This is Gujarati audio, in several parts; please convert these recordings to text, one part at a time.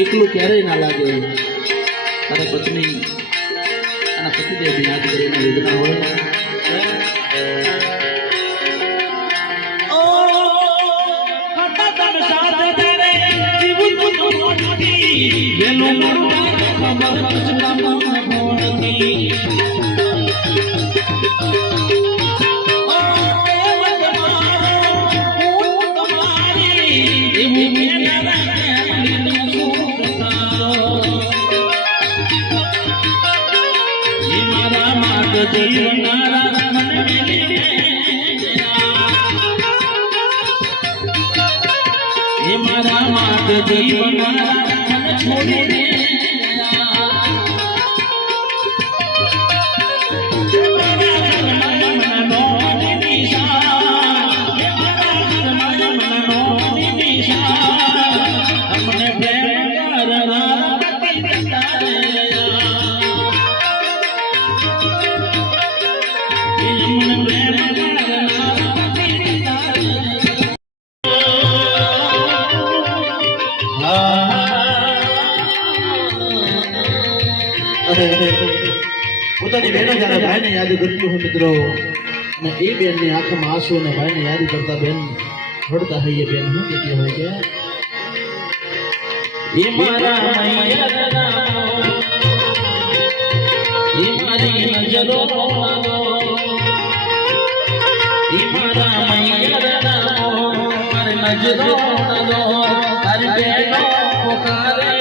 એકલું ક્યારેય ના લાગે તારે પત્ની અને પતિદેવ યાદ કરીને વેદના હોય પોતાની બહેનો જ્યારે ભાઈને યાદ કરતી હોય મિત્રો અને એ બેનની આંખમાં આંસુ અને ભાઈને યાદ કરતા બેન રડતા હૈયે બેન શું કહેતી હોય કે એ મારા મૈયાના એ મારી નજરો એ મારા મૈયાના મારી નજરો તારી બેનો પોકારે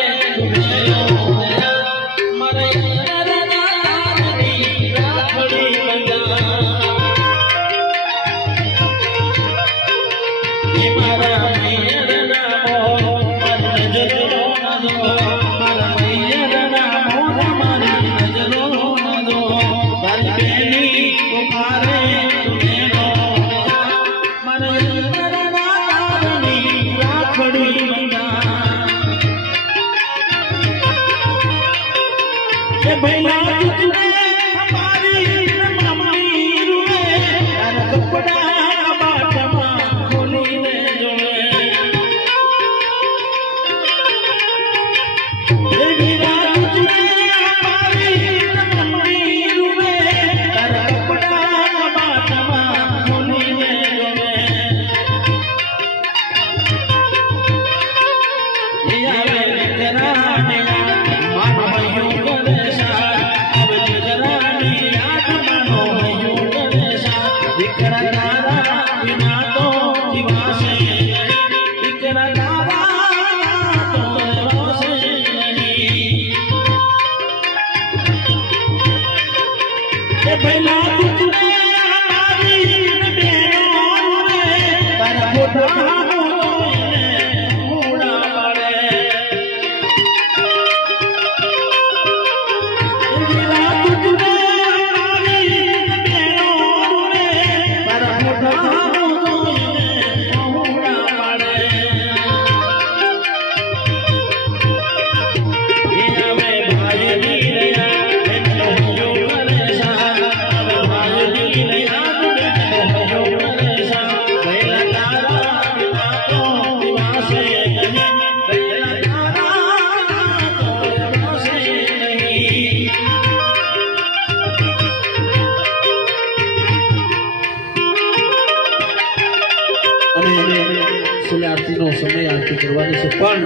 છેલ્લે આરતીનો સમય આરતી કરવાની છે પણ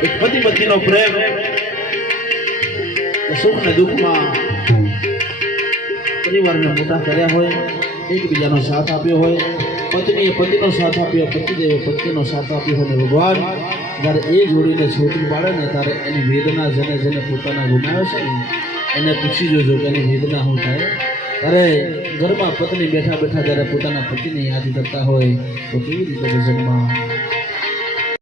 એક પતિ પત્નીનો પ્રેમ સુખ ને દુઃખમાં પરિવારને મોટા કર્યા હોય એકબીજાનો સાથ આપ્યો હોય પત્નીએ પતિનો સાથ આપ્યો પતિદેવે પત્નીનો સાથ આપ્યો હોય ને ભગવાન જ્યારે એ જોડીને છોકરી પાડે ને ત્યારે એની વેદના જેને પોતાના ગુમાવે છે ને એને પૂછી જોજો કે એની વેદના શું થાય ત્યારે ઘરમાં પત્ની બેઠા બેઠા જ્યારે પોતાના પતિને યાદ કરતા હોય તો કેવી રીતે ભજનમાં